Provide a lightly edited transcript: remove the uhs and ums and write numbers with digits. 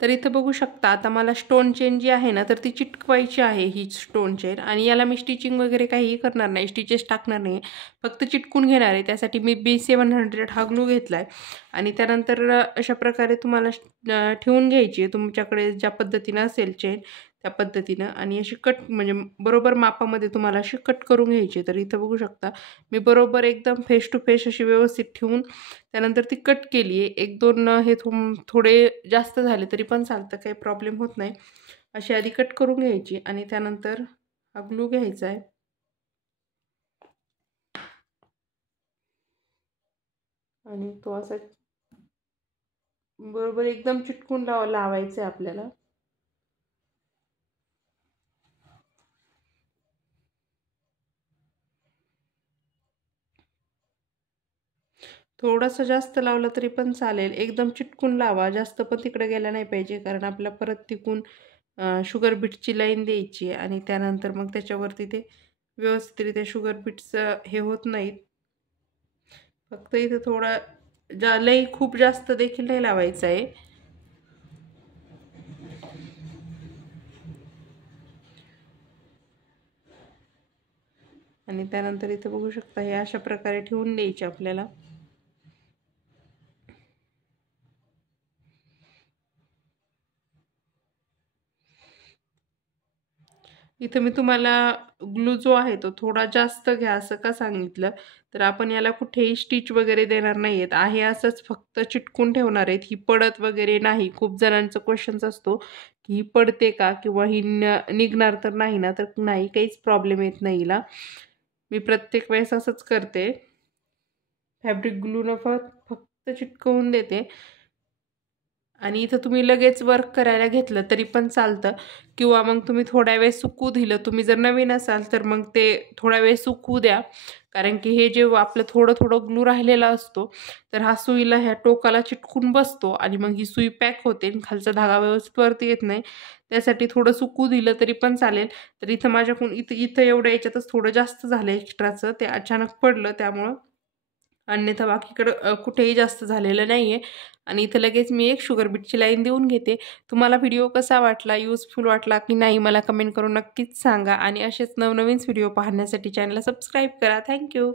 तर इथं बघू शकता आता मला स्टोन चेन जी आहे ना तर ती चिटकवायची आहे ही स्टोन चेन आणि याला मी स्टिचिंग वगैरे काहीही करणार नाही, स्टिचेस टाकणार नाही, फक्त चिटकून घेणार आहे. त्यासाठी मी B700 हा ग्लू घेतला आहे आणि त्यानंतर अशा प्रकारे तुम्हाला ठेवून घ्यायची आहे तुमच्याकडे ज्या पद्धतीनं असेल चेन त्या पद्धतीनं आणि अशी कट म्हणजे बरोबर मापामध्ये तुम्हाला अशी कट करून घ्यायची. तर इथं बघू शकता मी बरोबर एकदम फेस टू फेस अशी व्यवस्थित ठेवून त्यानंतर ती कट केली आहे. 1-2 हे थोडे जास्त झाले तरी पण चालतं, काही प्रॉब्लेम होत नाही. अशी आधी कट करून घ्यायची आणि त्यानंतर हा ग्लू घ्यायचा आहे आणि तो असा बरोबर एकदम चिटकून लावायचा आहे आपल्याला. थोडंसं जास्त लावलं तरी पण चालेल, एकदम चिटकून लावा, जास्त पण तिकडे गेला नाही पाहिजे कारण आपल्याला परत तिकून शुगर बीटची लाईन द्यायची आहे आणि त्यानंतर मग त्याच्यावरती ते व्यवस्थितरित्या शुगर बीट्स हे होत नाहीत. फक्त इथे थोडा लई खूप जास्त देखील नाही लावायचं आहे. आणि त्यानंतर इथे बघू शकता हे अशा प्रकारे ठेवून द्यायचे आपल्याला. इथं मी तुम्हाला ग्लू जो आहे तो थोडा जास्त घ्या असं का सांगितलं तर आपण याला कुठेही स्टिच वगैरे देणार नाही आहेत, आहे असंच फक्त चिटकून ठेवणार आहेत. ही पडत वगैरे नाही. खूप जणांचा क्वेश्चन्स असतो की ही पडते का किंवा ही निघणार तर नाही ना, तर नाही, काहीच प्रॉब्लेम येत नाही हिला. मी प्रत्येक वेळेस असंच करते, फॅब्रिक ग्लूनं फक्त चिटकवून देते आणि इथं तुम्ही लगेच वर्क करायला घेतलं तरी पण चालतं किंवा मग तुम्ही थोड्या वेळ सुकू दिलं. तुम्ही जर नवीन असाल तर मग ते थोडा वेळ सुकू द्या कारण की हे जे आपलं थोडं थोडं ग्लू राहिलेला असतो तर हा सुईला ह्या टोकाला चिटकून बसतो आणि मग ही सुई पॅक होते आणि खालचा धागा व्यवस्थित वरती येत नाही. त्यासाठी थोडं सुकू दिलं तरी पण चालेल. तर इथं माझ्याकडून इथं एवढ्या याच्यातच थोडं जास्त झालं एक्स्ट्राचं, ते अचानक पडलं त्यामुळं, अन्यथा बाकीकडं कुठेही जास्त झालेलं नाही आहे. आणि इथं लगेच मी एक शुगर बीटची लाईन देऊन घेते. तुम्हाला व्हिडिओ कसा वाटला, युजफुल वाटला की नाही मला कमेंट करून नक्कीच सांगा आणि असेच नवनवीन व्हिडिओ पाहण्यासाठी चॅनलला सबस्क्राईब करा. थँक्यू.